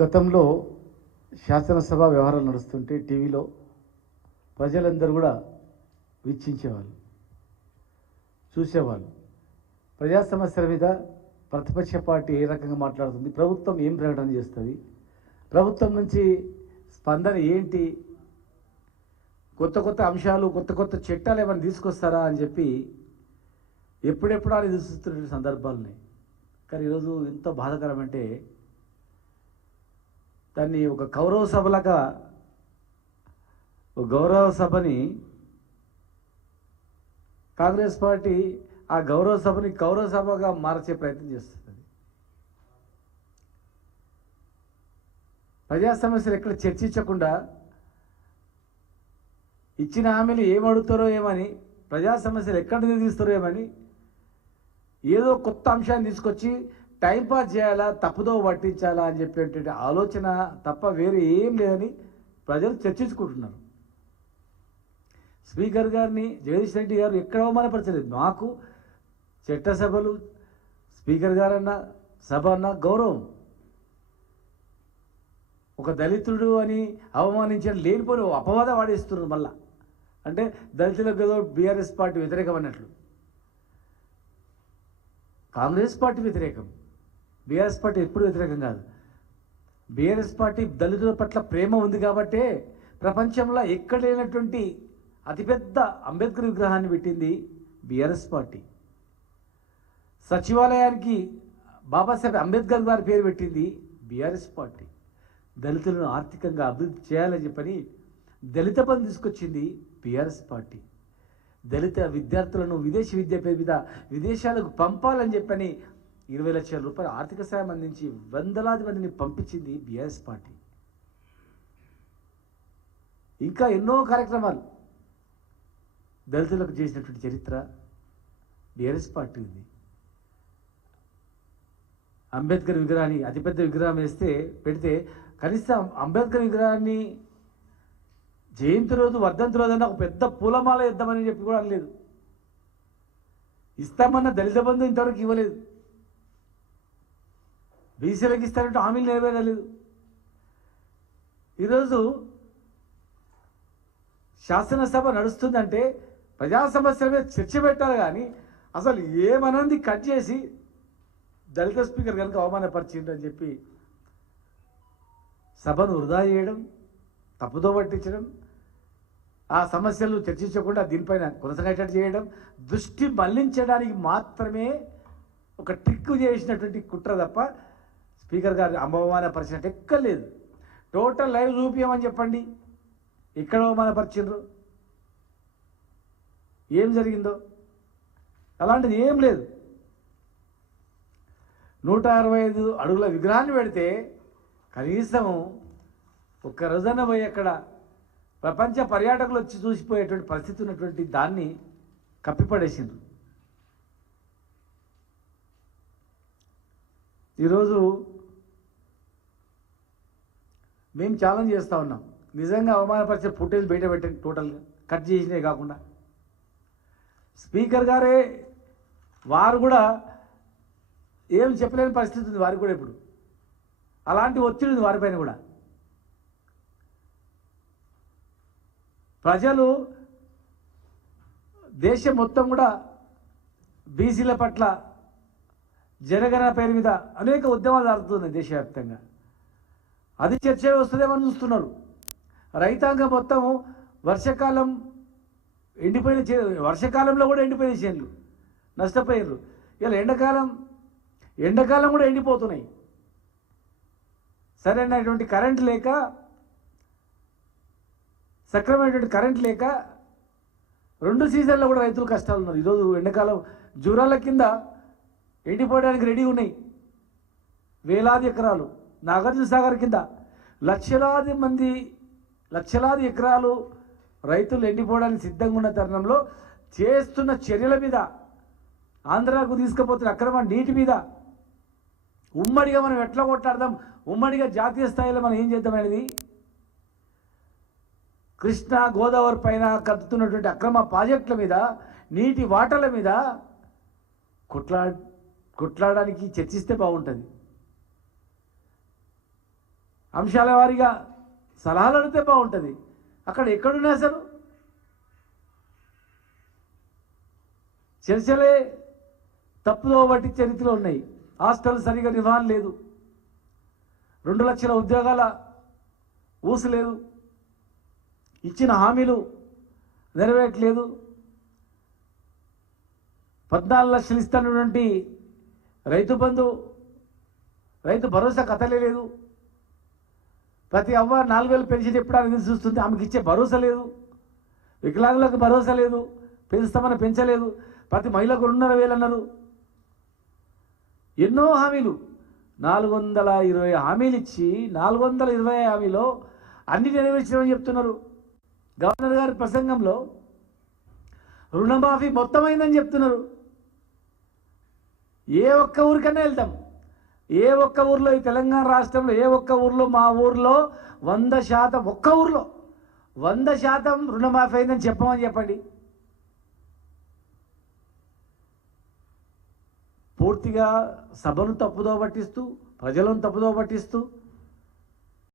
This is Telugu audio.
గతంలో శాసనసభ వ్యవహారాలు నడుస్తుంటే టీవీలో ప్రజలందరూ కూడా వీక్షించేవాళ్ళు, చూసేవాళ్ళు. ప్రజా సమస్యల మీద ప్రతిపక్ష పార్టీ ఏ రకంగా మాట్లాడుతుంది, ప్రభుత్వం ఏం ప్రకటన చేస్తుంది, ప్రభుత్వం నుంచి స్పందన ఏంటి, కొత్త కొత్త అంశాలు, కొత్త కొత్త చట్టాలు ఏమైనా తీసుకొస్తారా అని చెప్పి ఎప్పుడెప్పుడు అని చూస్తున్న సందర్భాలని. కానీ ఈరోజు ఎంత బాధాకరం అంటే దాన్ని ఒక గౌరవ సభలాగా, ఒక గౌరవ సభని కాంగ్రెస్ పార్టీ ఆ గౌరవ సభని కౌరవ సభగా మార్చే ప్రయత్నం చేస్తుంది. ప్రజా సమస్యలు ఎక్కడ చర్చించకుండా ఇచ్చిన హామీలు ఏమడుగుతారో ఏమని, ప్రజా సమస్యలు ఎక్కడి నుంచి తీస్తారో ఏమని ఏదో కొత్త అంశాన్ని తీసుకొచ్చి టైంపాస్ చేయాలా, తప్పుదో పట్టించాలా అని చెప్పేటువంటి ఆలోచన తప్ప వేరే ఏం లేదని ప్రజలు చర్చించుకుంటున్నారు. స్పీకర్ గారిని జగదీష్ రెడ్డి గారు ఎక్కడ అవమానపరచలేదు. మాకు చట్టసభలు, స్పీకర్ గారన్నా సభ అన్న గౌరవం. ఒక దళితుడు అని అవమానించిన లేనిపోయి అపవాదం వాడేస్తున్నారు. మళ్ళా అంటే దళితులకు ఏదో బీఆర్ఎస్ పార్టీ వ్యతిరేకం అన్నట్లు. కాంగ్రెస్ పార్టీ వ్యతిరేకం, బీఆర్ఎస్ పార్టీ ఎప్పుడు వ్యతిరేకం కాదు. బీఆర్ఎస్ పార్టీ దళితుల పట్ల ప్రేమ ఉంది కాబట్టే ప్రపంచంలో ఎక్కడ లేనటువంటి అతిపెద్ద అంబేద్కర్ విగ్రహాన్ని పెట్టింది బీఆర్ఎస్ పార్టీ. సచివాలయానికి బాబాసాహెబ్ అంబేద్కర్ గారి పేరు పెట్టింది బీఆర్ఎస్ పార్టీ. దళితులను ఆర్థికంగా అభివృద్ధి చేయాలని చెప్పని దళిత బంధు తీసుకొచ్చింది బీఆర్ఎస్ పార్టీ. దళిత విద్యార్థులను విదేశీ విద్య పేరు మీద విదేశాలకు పంపాలని చెప్పని 20 లక్షల రూపాయల ఆర్థిక సాయం అందించి వందలాది మందిని పంపించింది బీఆర్ఎస్ పార్టీ. ఇంకా ఎన్నో కార్యక్రమాలు దళితులకు చేసినటువంటి చరిత్ర బీఆర్ఎస్ పార్టీ ఉంది. అంబేద్కర్ విగ్రహాన్ని, అతిపెద్ద విగ్రహం పెడితే కనీసం అంబేద్కర్ విగ్రహాన్ని జయంతి రోజు, వర్ధంతి రోజు అన్న ఒక పెద్ద పూలమాల ఇద్దామని చెప్పి కూడా లేదు. ఇస్తామన్న దళిత బంధు ఇంతవరకు ఇవ్వలేదు. బీసీలకు ఇస్తారంటే హామీలు నెరవేరలేదు. ఈరోజు శాసనసభ నడుస్తుందంటే ప్రజా సమస్యల మీద చర్చ పెట్టాలి, కానీ అసలు ఏమనంది కట్ చేసి దళిత స్పీకర్ కనుక అవమానపరిచిందని చెప్పి సభను వృధా చేయడం, తప్పుదో పట్టించడం, ఆ సమస్యలు చర్చించకుండా దీనిపైన కొనసాగేటట్టు చేయడం, దృష్టి మళ్లించడానికి మాత్రమే ఒక ట్రిక్ చేసినటువంటి కుట్ర తప్ప స్పీకర్ గారు అవమానపరిచినట్టు ఎక్కలేదు. టోటల్ లైవ్ చూపించమని చెప్పండి, ఎక్కడ అవమానపరిచిండ్రు, ఏం జరిగిందో. అలాంటిది ఏం లేదు. 165 అడుగుల విగ్రహాన్ని పెడితే కనీసం ఒక్క రోజున పోయి అక్కడ ప్రపంచ పర్యాటకులు వచ్చి చూసిపోయేటువంటి పరిస్థితి ఉన్నటువంటి దాన్ని కప్పిపడేసిండ్రు. ఈరోజు మేము ఛాలెంజ్ చేస్తూ ఉన్నాం, నిజంగా అవమానపరిచే ఫుటేజ్ బయట పెట్టండి, టోటల్గా కట్ చేసినే కాకుండా. స్పీకర్ గారే వారు కూడా ఏం చెప్పలేని పరిస్థితి ఉంది వారికి కూడా. ఇప్పుడు అలాంటి ఒత్తిడి ఉంది వారిపైన కూడా. ప్రజలు, దేశం మొత్తం కూడా బీసీల పట్ల జనగణన పేరు మీద అనేక ఉద్యమాలు జరుగుతున్నాయి దేశవ్యాప్తంగా. అది చర్చ వస్తుందేమని చూస్తున్నారు. రైతాంగం మొత్తం వర్షాకాలం ఎండిపోయిన, వర్షాకాలంలో కూడా ఎండిపోయిన చేనులు నష్టపోయారు. ఇలా ఎండాకాలం కూడా ఎండిపోతున్నాయి. సరైనటువంటి కరెంట్ లేక, సక్రమైనటువంటి కరెంట్ లేక 2 సీజన్లో కూడా రైతులు కష్టాలు ఉన్నారు. ఈరోజు ఎండాకాలం జూరాల కింద ఎండిపోవడానికి రెడీ ఉన్నాయి వేలాది ఎకరాలు. నాగార్జున సాగర్ కింద లక్షలాది ఎకరాలు రైతులు ఎండిపోవడానికి సిద్ధంగా ఉన్న తరుణంలో చేస్తున్న చర్యల మీద, ఆంధ్రాకు తీసుకుపోతున్న అక్రమ నీటి మీద ఉమ్మడిగా మనం ఎట్లా కొట్లాడదాం, ఉమ్మడిగా జాతీయ స్థాయిలో మనం ఏం చేద్దాం అనేది, కృష్ణా గోదావరి పైన కదుతున్నటువంటి అక్రమ ప్రాజెక్టుల మీద, నీటి వాటల మీద కొట్లాడడానికి చర్చిస్తే బాగుంటుంది. అంశాల వారీగా సలహాలు అడిగితే బాగుంటుంది. అక్కడ ఎక్కడున్నాయి అసలు చర్చలే తప్పుదో పట్టించే రీతిలో ఉన్నాయి. హాస్టల్ సరిగా నిర్వహణ లేదు, 2 లక్షల ఉద్యోగాల ఊసు లేదు, ఇచ్చిన హామీలు నెరవేరట్లేదు, 14 లక్షలు ఇస్తున్నటువంటి రైతు బంధు రైతు భరోసా కథలే లేదు. ప్రతి అవ్వ 4,000 పెన్షన్ ఎప్పుడైనా చూస్తుంది, ఆమెకి ఇచ్చే భరోసా లేదు. వికలాంగులకు భరోసా లేదు, పెంచుతామని పెంచలేదు. ప్రతి మహిళకు 2,500 అన్నారు. ఎన్నో హామీలు 420 హామీలు ఇచ్చి 420 హామీలో అన్ని నెరవేర్చామని చెప్తున్నారు. గవర్నర్ గారి ప్రసంగంలో రుణమాఫీ మొత్తం అయిందని చెప్తున్నారు. ఏ ఒక్క ఊరికన్నా వెళ్తాం, ఏ ఒక్క ఊర్లో ఈ తెలంగాణ రాష్ట్రంలో ఏ ఒక్క ఊర్లో మా ఊర్లో 100% ఒక్క ఊర్లో 100% రుణమాఫీ అయిందని చెప్పమని చెప్పండి. పూర్తిగా సభను తప్పుదో పట్టిస్తూ ప్రజలను తప్పుదో పట్టిస్తూ